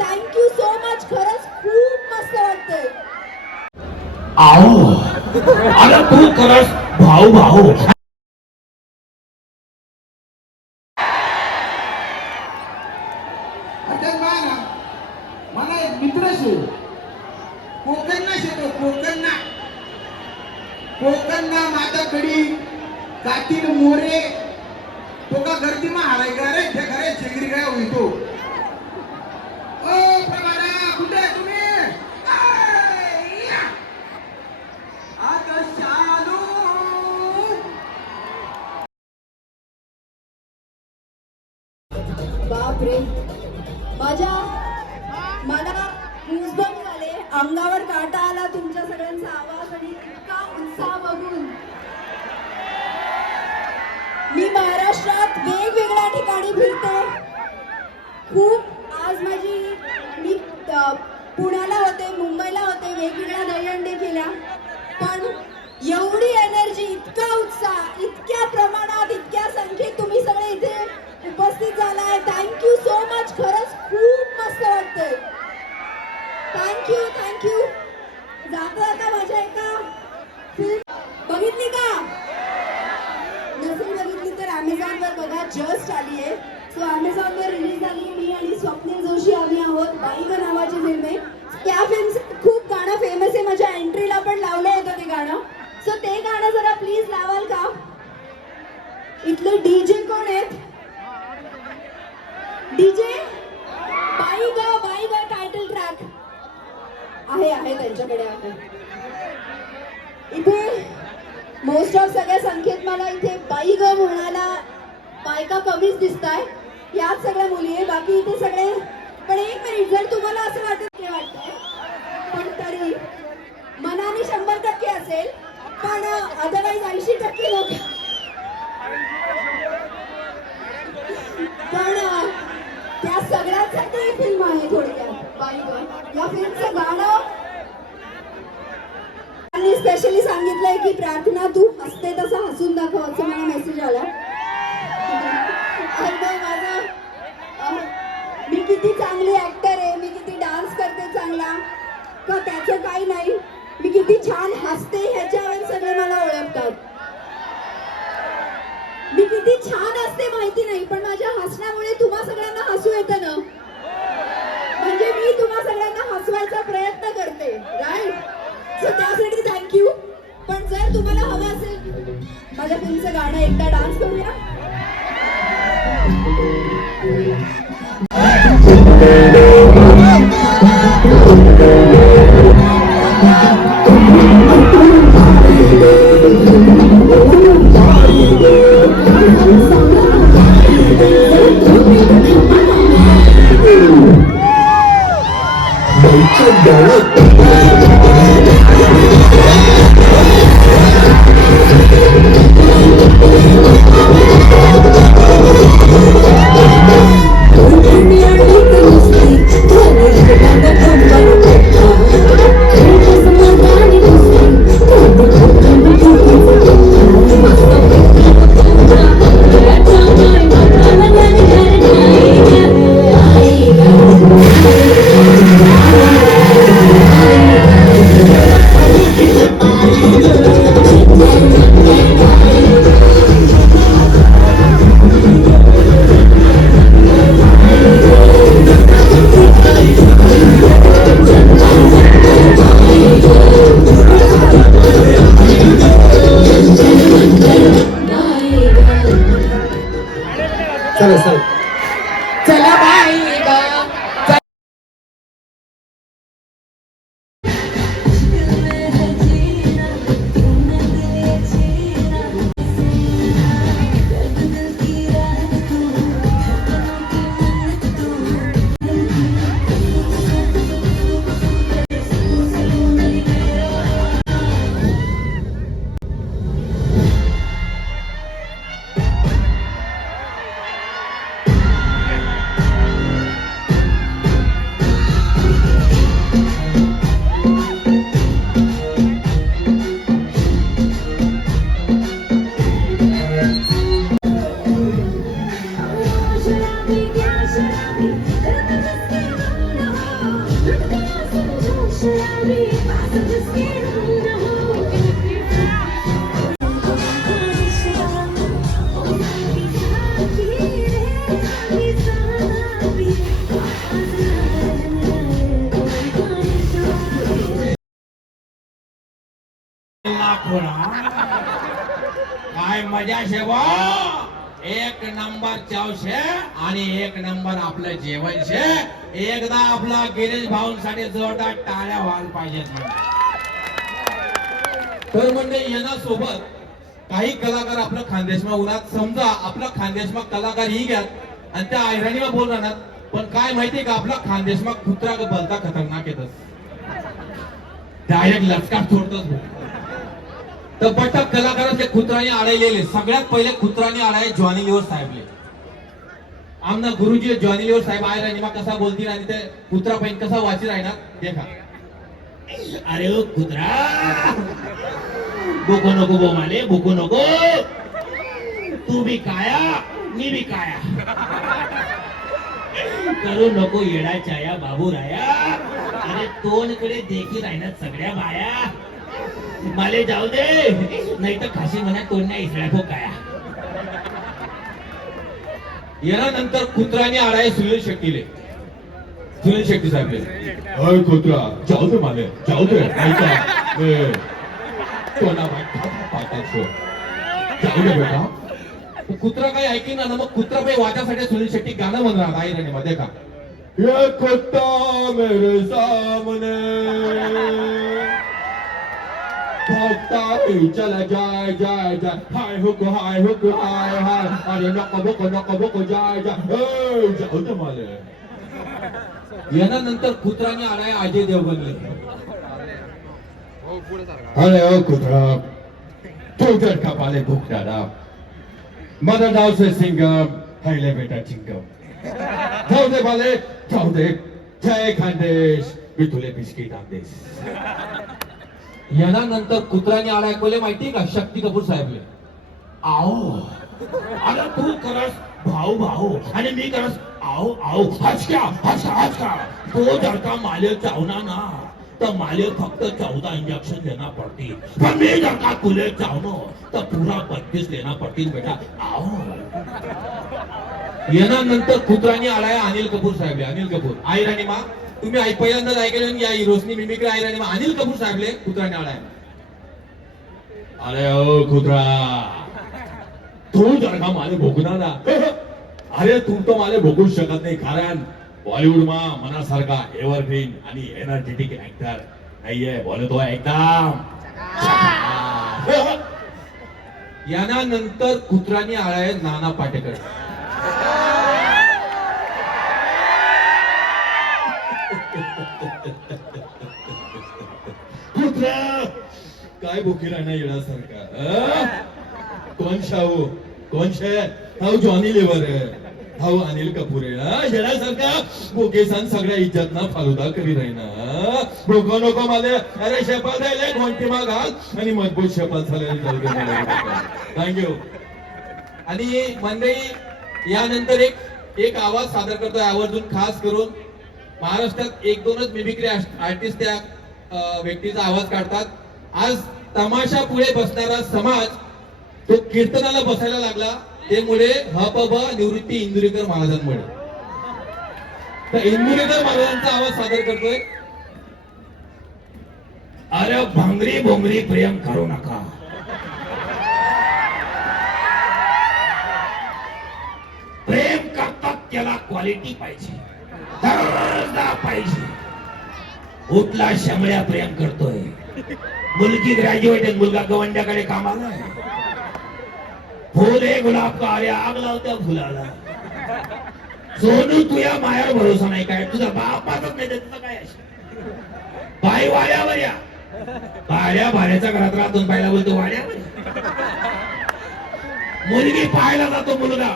Thank you so much खरंच खूप मस्त वाटतंय. आओ अरे तू करस भाऊ भाऊ मला एक मित्र शे कोकणना शेतो कोकणना माझ्या माझ्याकडे कातील मोरे. तो का गर्दी मा हाराय का रे ते खरे शेगरी काय होईतो ओ प्रमाणा कुठे आहे तुम्ही? मी महाराष्ट्रात वेगवेगळ्या ठिकाणी फिरते. खूप आज माझी मी पुण्याला होते मुंबईला होते वेगवेगळ्या दहीहंडी केल्या. पण एवढी एनर्जी इतका उत्साह इतक्या प्रमाणात इतक्या संख्येत तुम्ही सगळे इथे उपस्थित झालाय. थँक्यू सो मच खरंच खूप मला प्लीज लावाल का इथले डीजे कोण आहेत? डीजे बाई ग बाई ग टायटल ट्रॅक आहे आहे त्यांच्याकडे आहे. इथे मोस्ट ऑफ सगळ्या संख्येत मला इथे बाई ग म्हणायला बायका कमीच दिसत आहे याच सगळ्या मुली आहे बाकी इथे सगळे पण एक मिनिट जर तुम्हाला असं वाटत की वाटतंय पण तरी मनाने शंभर टक्के असेल. पण अदरवाईज ऐंशी टक्के लोक पण त्या सगळ्यांसाठी ही फिल्म आहे थोडक्यात बाई या फिल्मचं गाणं त्यांनी स्पेशली सांगितलंय की प्रार्थना तू हसते तसं हसून दाखव असं मला मेसेज आला. मी किती चांगली ऍक्टर आहे मी किती डान्स करते चांगला. का त्याचं काही नाही. मी किती छान हसते ह्याच्यावर. सगळे मला ओळखतात. मी किती छान असते माहिती नाही पण माझ्या हसण्यामुळे तुम्हा सगळ्यांना हसू येतं ना. म्हणजे मी तुम्हा सगळ्यांना हसवायचा प्रयत्न करते राईट सो त्यासाठी थँक्यू पण जर तुम्हाला हवं असेल माझ्या फिल्मचं गाणं एकदा डान्स करूया. मजा शेवा एक नंबर चाव शे आणि एक नंबर आपलं जेवण शे एकदा आपला गिरीश भाऊंसाठी जोरदार टाळ्या व्हायला पाहिजेत तर म्हणजे यांना सोबत काही कलाकार आपलं खानदेशमा उन्हात समजा आपला खानदेशमा कलाकार ही घ्यात आणि त्या ऐराणीमा बोल राहणार पण काय माहितीये का आपला खानदेशमा कुत्रा बलता खतरनाक येतच डायरेक्ट लचका सोडतच भाऊ. तर बटक कलाकाराचे कुत्राने आळायलेले सगळ्यात पहिले कुत्राने अडाय जॉनी लिओर साहेबले. आमना गुरुजी जॉनी लिओर साहेब आहे आणि मग कसा बोलतील आणि ते कुत्रा पैन कसा वाची राहणार देखा. अरे ओ कुत्रा. भुको नको बो माले भुको नको. तू बी काया मी बी काया. करू नको येडा चाया बाबू राया अरे तोंडकडे देखील आहे ना सगळ्या माया माले जाऊ दे. नाही तर खाशी म्हणा तोंडण्या इसळ्या भो काया यानंतर कुत्राने आळाय सुनील शेट्टीले. सुनील शेट्टी साहेबले. अय कुत्रा. जाऊ दे माले. जाऊ दे. ऐका. तोंडा. जाऊ दे बेटा. तो कुत्रा काही ऐकी ना मग कुत्रा काही वाच्यासाठी सुनील शेट्टी गाणं म्हणणार आहे रे मध्ये का? ये कुत्ता मेरे सामने. भोगता चला जाय जाय जाय हाय हुक हाय हुक हाय हाय अरे नको बको नको बको जाय जाय ए, जाऊ दे माले यानंतर कुत्राने आलाय अजय देवगणले अरे ओ कुत्रा तू जर का पाले भूक डाला नाव से सिंगम हैले बेटा चिंगम जाऊ दे बाले जाऊ दे जय खानदेश मी तुले बिस्किट आणतेस यानंतर कुत्राने आलाय कोले माहिती का? शक्ती कपूर साहेबले. आओ. अरे तू करस भाऊ भाऊ. आणि मी करस आओ आओ. हचक्या हचका हचका तो जर का माले चावना ना तर माले फक्त चौदा इंजेक्शन देना पडतील. पण मी जर का तुले चावनो तर पुरा बत्तीस देना पडतील बेटा. आओ. यानंतर कुत्र्याने आलाय अनिल कपूर साहेब अनिल कपूर आई राणी मा. तुम्ही आई पहिल्यांदाच ऐकले या हिरोसनी मिमिक्री आई राणी मा अनिल कपूर साहेबले कुत्राने आलाय अरे ओ कुत्रा. तू जर का माले भोगणार ना अरे तू तर माले भोगू शकत नाही कारण बॉलिवूड मा मनासारखा एव्हरग्रीन आणि एनर्जेटिक ऍक्टर नाहीये. बोले तो एकदम. यानंतर कुत्राने आलाय नाना पाटेकर. कुत्रा काय भुकी ना येण्यासारखा कोण शाहू? कोण शे हाऊ जॉनी लेवर हाऊ अनिल कपूर आहे. ना येण्यासारखा बोकेसान सगळ्या इज्जत ना फालुदा करी राहिना भोको नको माले. अरे शेपाल द्यायला कोणती माग घाल आणि मजबूत शेपाल झाले थँक्यू आणि मंडळी यानंतर एक एक आवाज सादर करतोय आवर्जून खास करून महाराष्ट्रात एक दोनच मिमिक्री आर्टिस्ट त्या व्यक्तीचा आवाज काढतात. आज तमाशा पुढे बसणारा समाज तो कीर्तनाला बसायला लागला त्यामुळे हपब निवृत्ती इंदुरीकर महाराजांमुळे. तर इंदुरीकर महाराजांचा आवाज सादर करतोय. अरे भांगरी भोंगरी प्रेम करू नका. प्रेम करतात त्याला क्वालिटी पाहिजे. दर्जा पाहिजे. उठला शमळ्या प्रेम करतोय. मुलगी ग्रॅज्युएट आहे मुलगा गवंड्याकडे कामाला आहे. फुल गुलाब का अरे आग लावत्या फुलाला. सोनू तुया मायावर भरोसा नाही काय? तुझा बापाचाच नाही त्याचं काय बाई वाड्यावर या. भाड्या भाड्याच्या घरात राहतो पाहिला बोलतो वाड्यावर मुलगी पाहायला जातो मुलगा.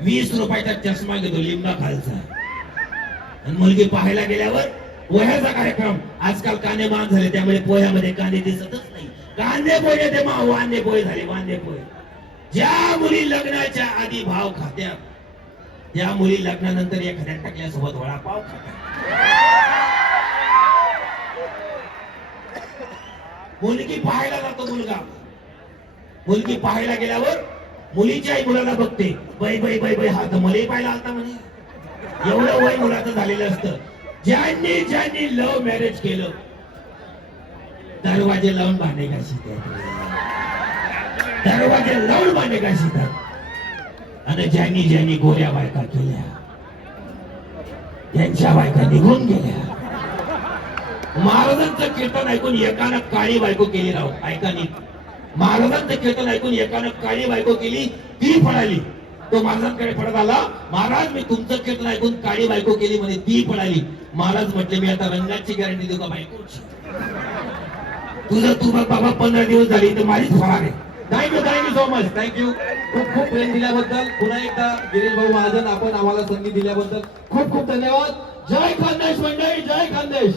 वीस रुपयाचा चष्मा घेतो लिंबा खालचा आणि मुलगी पाहायला गेल्यावर पोह्याचा कार्यक्रम. आजकाल काने महाग झाले त्यामुळे पोह्यामध्ये काने दिसतच नाही. कांदे पोहे ते मा हो, वांदे पोहे झाले वांदे पोहे. ज्या मुली लग्नाच्या आधी भाव खात्यात त्या मुली लग्नानंतर एखाद्या टाकल्यासोबत वडापाव खात्यात मुलगी पाहायला जातो मुलगा. मुलगी पाहायला गेल्यावर मुलीच्या आई मुलाला बघते. बाई बाई बाई बाई हा तर मलाही पाहायला आलता म्हणे. एवढं वय मुलाचं झालेलं असतं. ज्यांनी ज्यांनी लव्ह मॅरेज केलं दरवाजे लावून भांडे घाशीत दरवाजे लावून भांडे घाशीत आणि ज्यांनी ज्यांनी गोऱ्या बायका केल्या त्यांच्या बायका निघून गेल्या. महाराजांचं कीर्तन ऐकून एकानं काळी बायको केली राव ऐकानी महाराजांचं कीर्तन ऐकून एकानं काळी बायको केली ती फळाली. तो महाराजांकडे पडत आला. महाराज मी तुमचं कीर्तन ऐकून काळी बायको केली म्हणे ती पळाली महाराज म्हटले मी आता रंगाची गॅरंटी देऊ का बायकोची. तुझं तू बाबा पंधरा दिवस झाली तर माझीच फरार आहे. Thank you thank you so much thank you खूप खूप प्रेम दिल्याबद्दल. पुन्हा एकदा गिरीश भाऊ महाजन आपण आम्हाला संधी दिल्याबद्दल खूप खूप धन्यवाद. जय खानदेश मंडळी जय खानदेश.